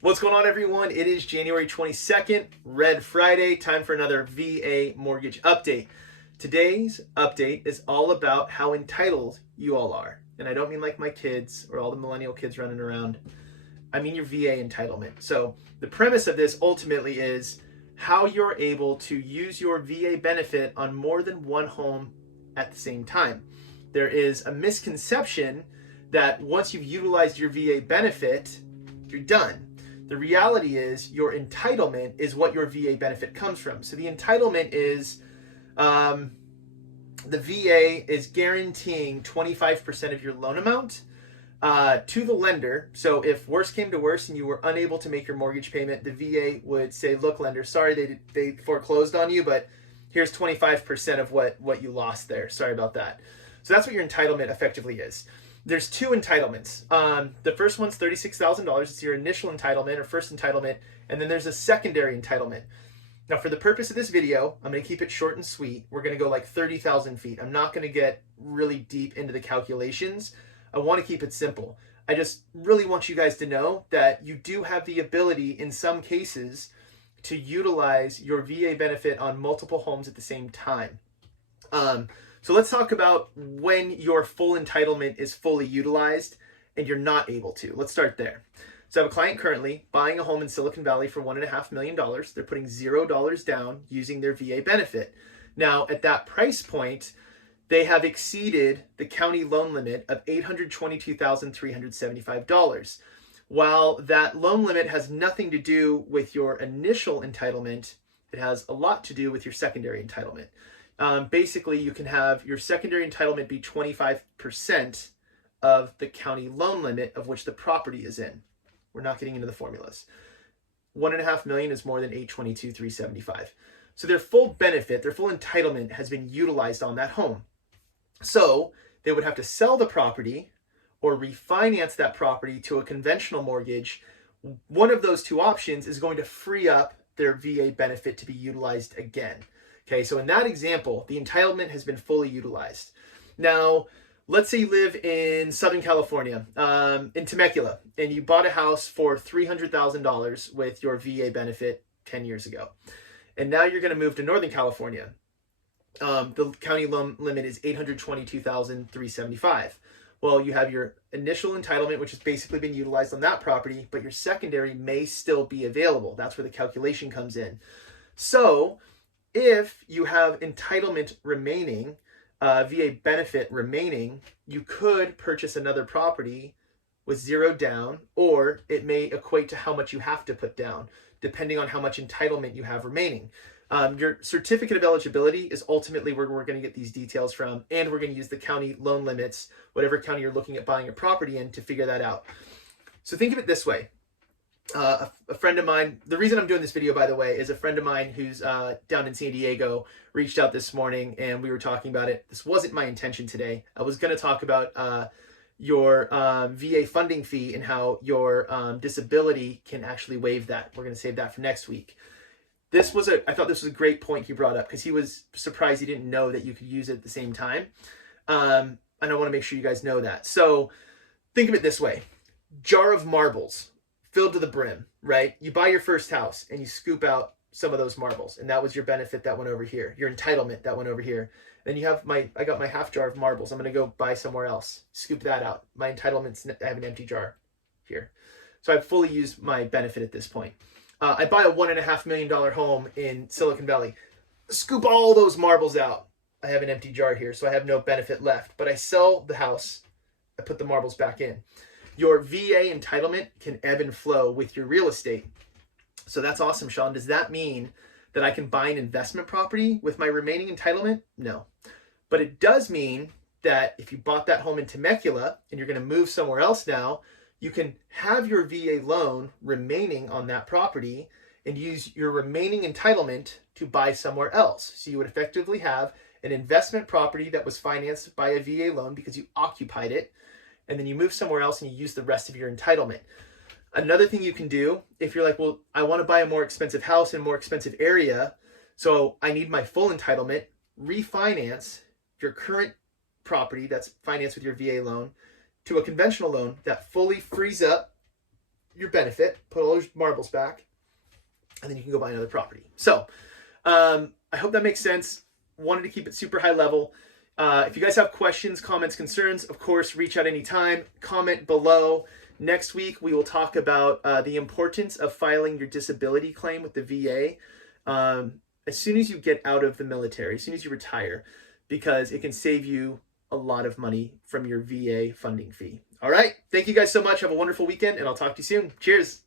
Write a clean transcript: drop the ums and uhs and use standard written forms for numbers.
What's going on, everyone? It is January 22nd, Red Friday, time for another VA mortgage update. Today's update is all about how entitled you all are. And I don't mean like my kids or all the millennial kids running around. I mean your VA entitlement. So the premise of this ultimately is how you're able to use your VA benefit on more than one home at the same time. There is a misconception that once you've utilized your VA benefit, you're done. The reality is your entitlement is what your VA benefit comes from. So the entitlement is the VA is guaranteeing 25% of your loan amount to the lender. So if worse came to worse and you were unable to make your mortgage payment, the VA would say, look, lender, sorry they foreclosed on you, but here's 25% of what you lost there. Sorry about that. So that's what your entitlement effectively is. There's two entitlements. The first one's $36,000. It's your initial entitlement or first entitlement. And then there's a secondary entitlement. Now, for the purpose of this video, I'm going to keep it short and sweet. We're going to go like 30,000 feet. I'm not going to get really deep into the calculations. I want to keep it simple. I just really want you guys to know that you do have the ability in some cases to utilize your VA benefit on multiple homes at the same time. So let's talk about when your full entitlement is fully utilized and you're not able to. Let's start there. So I have a client currently buying a home in Silicon Valley for $1.5 million. They're putting $0 down using their VA benefit. Now, at that price point, they have exceeded the county loan limit of $822,375. While that loan limit has nothing to do with your initial entitlement, it has a lot to do with your secondary entitlement. Basically, you can have your secondary entitlement be 25% of the county loan limit of which the property is in. We're not getting into the formulas. $1.5 million is more than $822,375. So their full benefit, their full entitlement has been utilized on that home. So they would have to sell the property or refinance that property to a conventional mortgage. One of those two options is going to free up their VA benefit to be utilized again. Okay, so in that example, the entitlement has been fully utilized. Now, let's say you live in Southern California, in Temecula, and you bought a house for $300,000 with your VA benefit 10 years ago. And now you're going to move to Northern California. The county loan limit is $822,375. Well, you have your initial entitlement, which has basically been utilized on that property, but your secondary may still be available. That's where the calculation comes in. So if you have entitlement remaining, VA benefit remaining, you could purchase another property with $0 down, or it may equate to how much you have to put down, depending on how much entitlement you have remaining. Your certificate of eligibility is ultimately where we're going to get these details from, and we're going to use the county loan limits, whatever county you're looking at buying a property in, to figure that out. So think of it this way. A friend of mine, the reason I'm doing this video, by the way, is a friend of mine who's down in San Diego reached out this morning and we were talking about it. This wasn't my intention today. I was going to talk about your VA funding fee and how your disability can actually waive that. We're going to save that for next week. I thought this was a great point he brought up because he was surprised he didn't know that you could use it at the same time. And I want to make sure you guys know that. So think of it this way. Jar of marbles filled to the brim, right? You buy your first house and you scoop out some of those marbles, and that was your benefit that went over here, your entitlement that went over here. Then you have I got my half jar of marbles. I'm going to go buy somewhere else, scoop that out. My entitlements, I have an empty jar here. So I've fully used my benefit at this point. I buy a $1.5 million home in Silicon Valley, scoop all those marbles out. I have an empty jar here, so I have no benefit left, but I sell the house, I put the marbles back in. Your VA entitlement can ebb and flow with your real estate. So that's awesome, Sean. Does that mean that I can buy an investment property with my remaining entitlement? No. But it does mean that if you bought that home in Temecula and you're going to move somewhere else now, you can have your VA loan remaining on that property and use your remaining entitlement to buy somewhere else. So you would effectively have an investment property that was financed by a VA loan because you occupied it, and then you move somewhere else and you use the rest of your entitlement. Another thing you can do, if you're like, well, I want to buy a more expensive house in a more expensive area, so I need my full entitlement, refinance your current property that's financed with your VA loan to a conventional loan that fully frees up your benefit, put all your marbles back, and then you can go buy another property. So I hope that makes sense. Wanted to keep it super high level. If you guys have questions, comments, concerns, of course, reach out anytime. Comment below. Next week, we will talk about the importance of filing your disability claim with the VA as soon as you get out of the military, as soon as you retire, because it can save you a lot of money from your VA funding fee. All right. Thank you guys so much. Have a wonderful weekend, and I'll talk to you soon. Cheers.